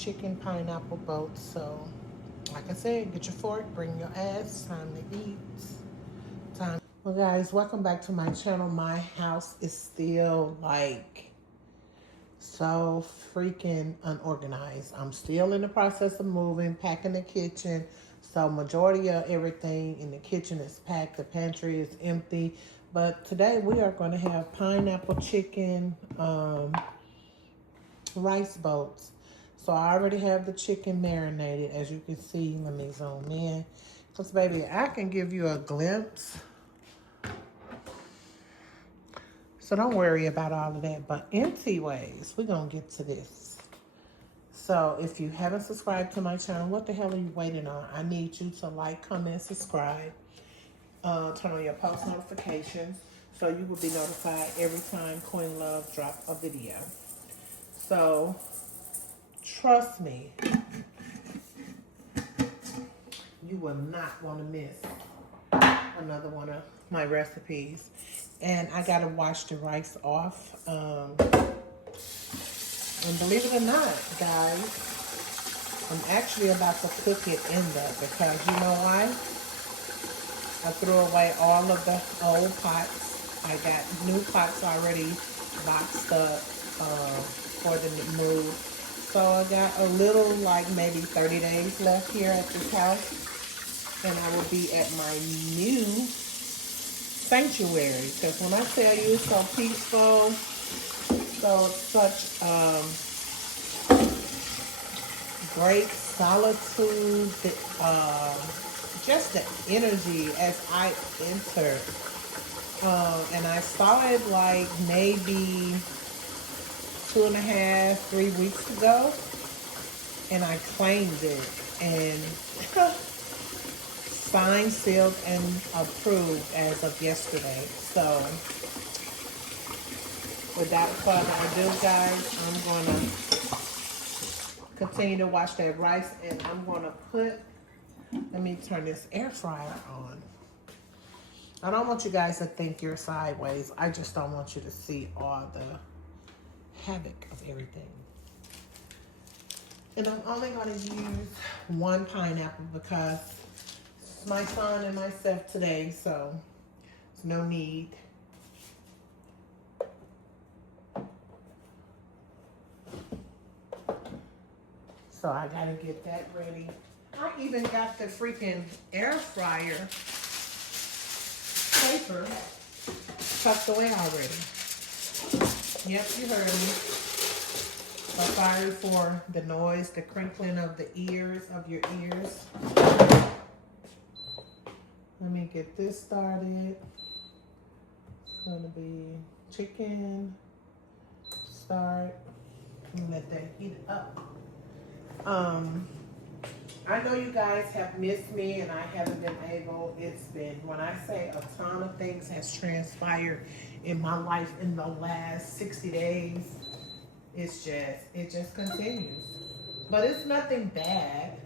chicken pineapple boat. So, like I said, get your fork, bring your ass. Time to eat. Time. Well, guys, welcome back to my channel. My house is still like so freaking unorganized. I'm still in the process of moving, packing the kitchen. So majority of everything in the kitchen is packed. The pantry is empty. But today we are going to have pineapple chicken rice boats. So I already have the chicken marinated. As you can see, let me zoom in. Because baby, I can give you a glimpse. So don't worry about all of that. But anyways, we're going to get to this. So if you haven't subscribed to my channel, what the hell are you waiting on? I need you to like, comment, subscribe. Turn on your post notifications so you will be notified every time Queen Love drop a video. So trust me, you will not want to miss another one of my recipes. And I gotta wash the rice off. And believe it or not, guys, I'm actually about to cook it in there because you know why? I threw away all of the old pots. I got new pots already boxed up for the move. So I got a little, like maybe 30 days left here at this house. And I will be at my new sanctuary. Because when I tell you it's so peaceful, so such great solitude, just the energy as I entered. And I started like maybe 2.5, 3 weeks ago. And I claimed it. And signed, sealed, and approved as of yesterday. So, without further ado, guys, I'm going to continue to wash that rice, and I'm going to let me turn this air fryer on. I don't want you guys to think you're sideways. I just don't want you to see all the havoc of everything. And I'm only going to use one pineapple because it's my son and myself today, so there's no need. So I gotta get that ready. I even got the freaking air fryer paper tucked away already. Yep, you heard me. So sorry for the noise, the crinkling of the ears, of your ears. Let me get this started. It's gonna be chicken. Start. And let that heat up. I know you guys have missed me and I haven't been able. It's been, when I say a ton of things has transpired in my life in the last 60 days, it just continues. But it's nothing bad.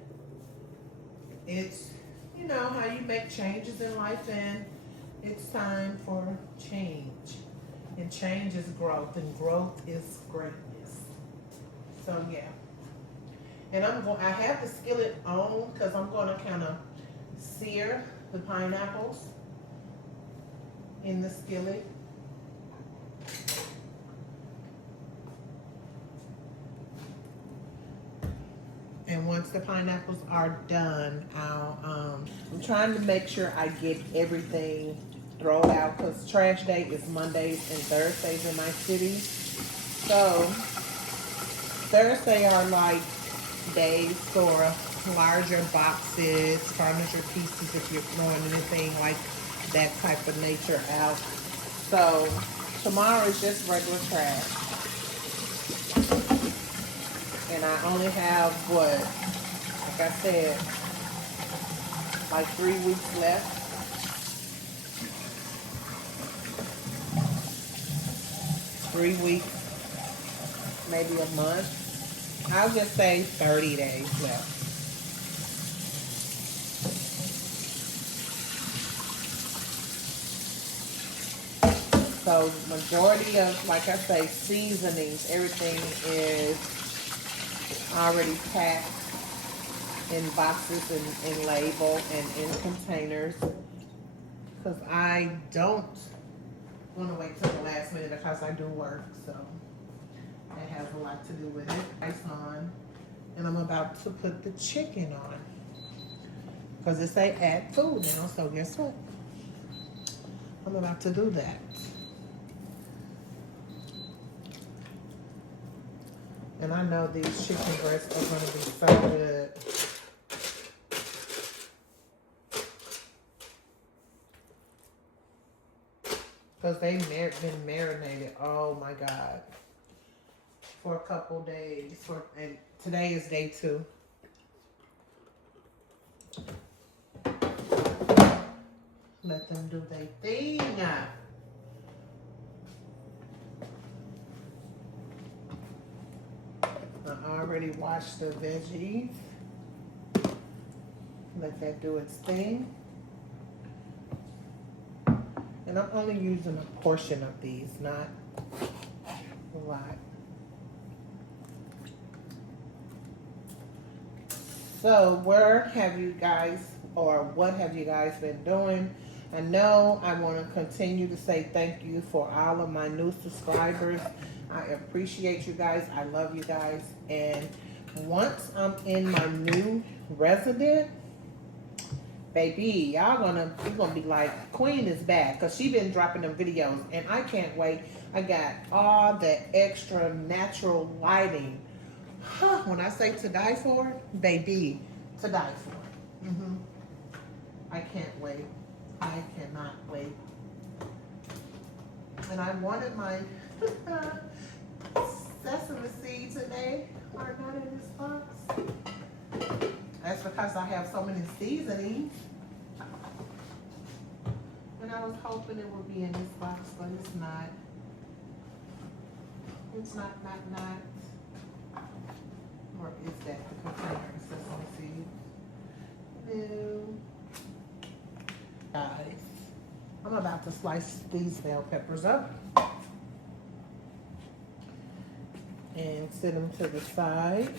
It's, you know, how you make changes in life, and it's time for change. And change is growth, and growth is greatness. So yeah. And I have the skillet on because I'm going to kind of sear the pineapples in the skillet. And once the pineapples are done, I'm trying to make sure I get everything thrown out because trash day is Mondays and Thursdays in my city. So Thursday are like days for larger boxes, furniture pieces if you're throwing anything like that type of nature out. So tomorrow is just regular trash. And I only have, what, like I said, like 3 weeks left. Three weeks, maybe a month. I'll just say 30 days left. So majority of, like I say, seasonings, everything is already packed in boxes and label and in containers. Because I don't want to wait till the last minute because I do work, so that has a lot to do with it. Ice on, and I'm about to put the chicken on because it say add food now. So guess what? I'm about to do that. And I know these chicken breasts are going to be so good. Because they've been marinated, oh my God, for a couple days. And today is day 2. Let them do their thing. I already washed the veggies. Let that do its thing. And I'm only using a portion of these, not a lot. So where have you guys, or what have you guys been doing? I know I want to continue to say thank you for all of my new subscribers. I appreciate you guys. I love you guys. And once I'm in my new resident, baby, you're gonna be like, Queen is back, because she been dropping them videos and I can't wait. I got all the extra natural lighting. When I say to die for, baby, to die for. I can't wait. I cannot wait. And I wanted my sesame seeds today are not in this box. That's because I have so many seasonings. And I was hoping it would be in this box, but it's not. It's not. Or is that the container of sesame seeds? No. Guys, I'm about to slice these bell peppers up and set them to the side.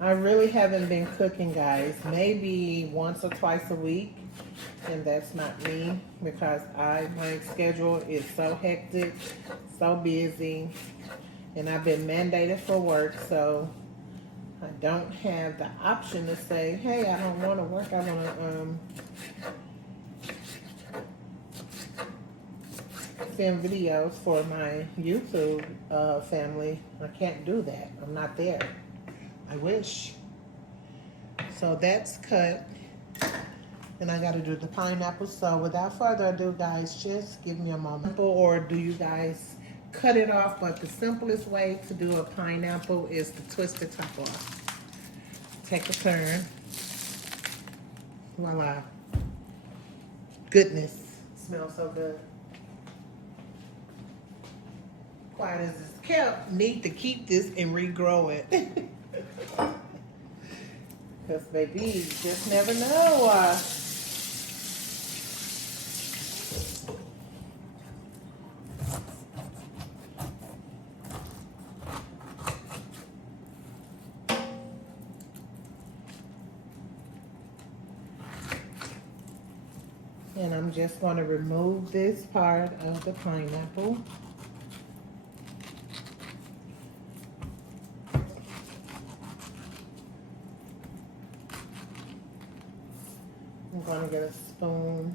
I really haven't been cooking, guys. Maybe once or twice a week, and that's not me because my schedule is so hectic, so busy, and I've been mandated for work, so I don't have the option to say, hey, I don't want to work. I want to film videos for my YouTube family. I can't do that. I'm not there. I wish. So that's cut. And I got to do the pineapple. So without further ado, guys, just give me a moment. Or do you guys cut it off? But the simplest way to do a pineapple is to twist the top off. Take a turn. Voila. Goodness. Smells so good. Quiet as it's kept. Need to keep this and regrow it. Because, baby, you just never know. And I'm just going to remove this part of the pineapple. I'm going to get a spoon.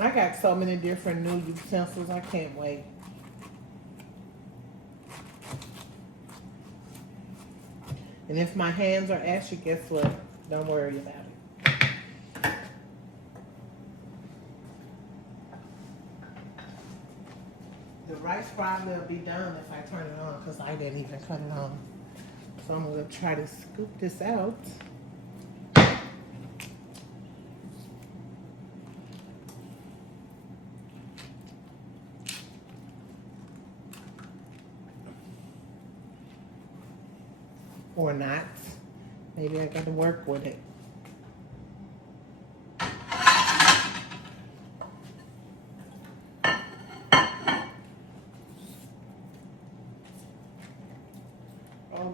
I got so many different new utensils. I can't wait. And if my hands are ashy, guess what? Don't worry about it. The rice probably will be done if I turn it on because I didn't even cut it on. So I'm going to try to scoop this out. Or not. Maybe I got to work with it.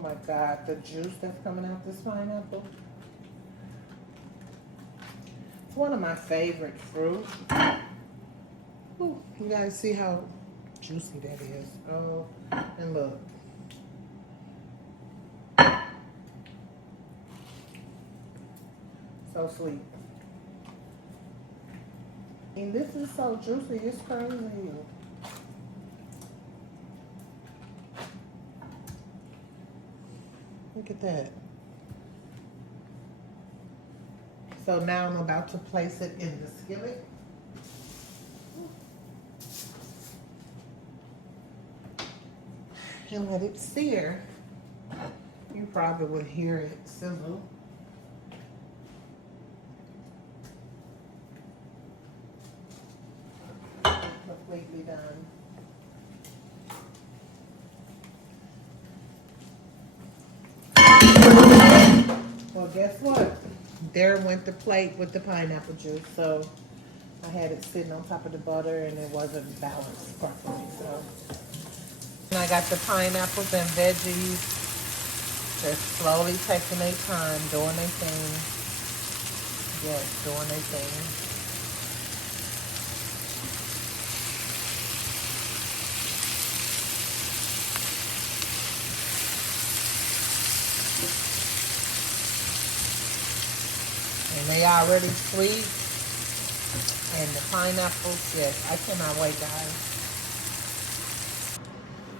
my God, the juice that's coming out this pineapple. It's one of my favorite fruit. Ooh, you guys see how juicy that is? Oh, and look. So sweet. And this is so juicy, it's crazy. Look at that. So now I'm about to place it in the skillet. And let it sear. You probably will hear it sizzle. Completely done. Well, guess what? There went the plate with the pineapple juice. So I had it sitting on top of the butter and it wasn't balanced properly. So and I got the pineapples and veggies just slowly taking their time, doing their thing. Yes, doing their thing. And they already sweet. And the pineapples, yes, I cannot wait, guys.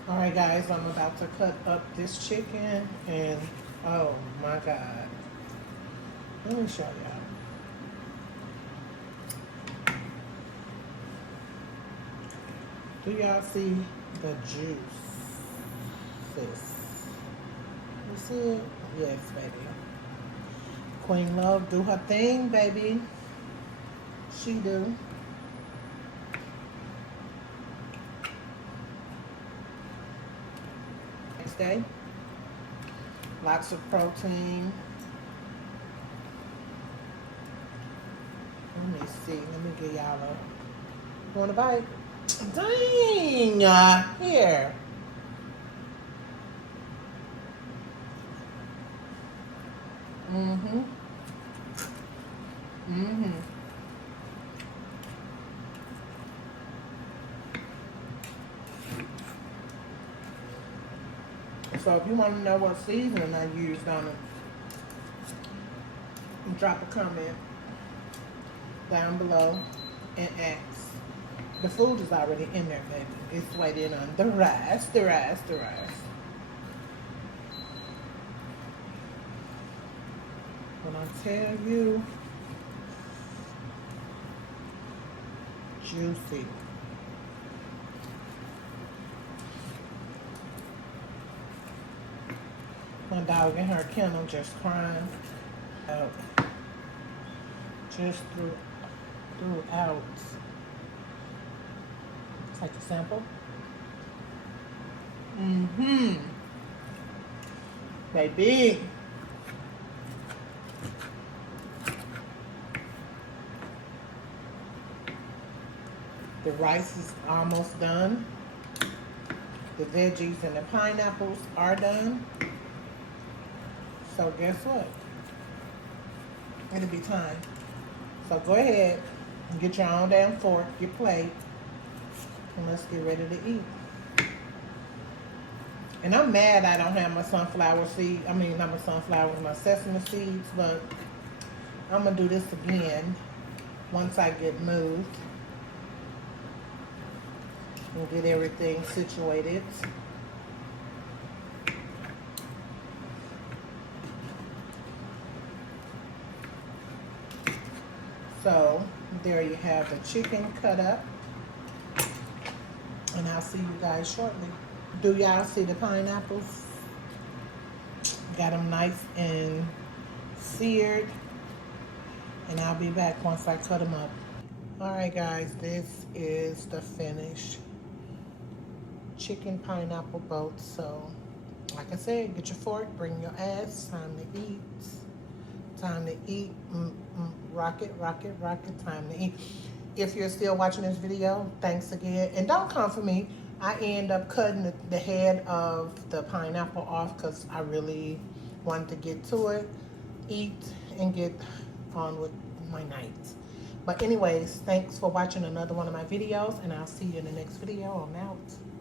All right, guys, I'm about to cut up this chicken, and oh my God. Let me show y'all. Do y'all see the juice? Sis. You see it? Yes, baby. Queen Love do her thing, baby. She do. Next day. Lots of protein. Let me see. Let me get y'all a. You want a bite? Dang! Here. Mm-hmm. Mm-hmm. So if you want to know what seasoning I used on it, drop a comment down below and ask. The food is already in there, baby. It's waiting on the rice, the rice, the rice. When I tell you, juicy. My dog in her kennel just crying out. Just throughout. Take a sample. Mm-hmm. Baby. The rice is almost done. The veggies and the pineapples are done. So guess what? It'll be time. So go ahead and get your own damn fork, your plate, and let's get ready to eat. And I'm mad I don't have my sunflower seed. I mean, not my sunflowers, my sesame seeds, but I'm gonna do this again once I get moved and get everything situated. So there you have the chicken cut up, and I'll see you guys shortly. Do y'all see the pineapples? Got them nice and seared, and I'll be back once I cut them up. All right, guys, this is the finished chicken pineapple boat. So, like I said, get your fork, bring your ass. Time to eat. Time to eat. Rock it, rock it, rock it. Time to eat. If you're still watching this video, thanks again. And don't come for me. I end up cutting the head of the pineapple off because I really wanted to get to it, eat, and get on with my night. But anyways, thanks for watching another one of my videos, and I'll see you in the next video. I'm out.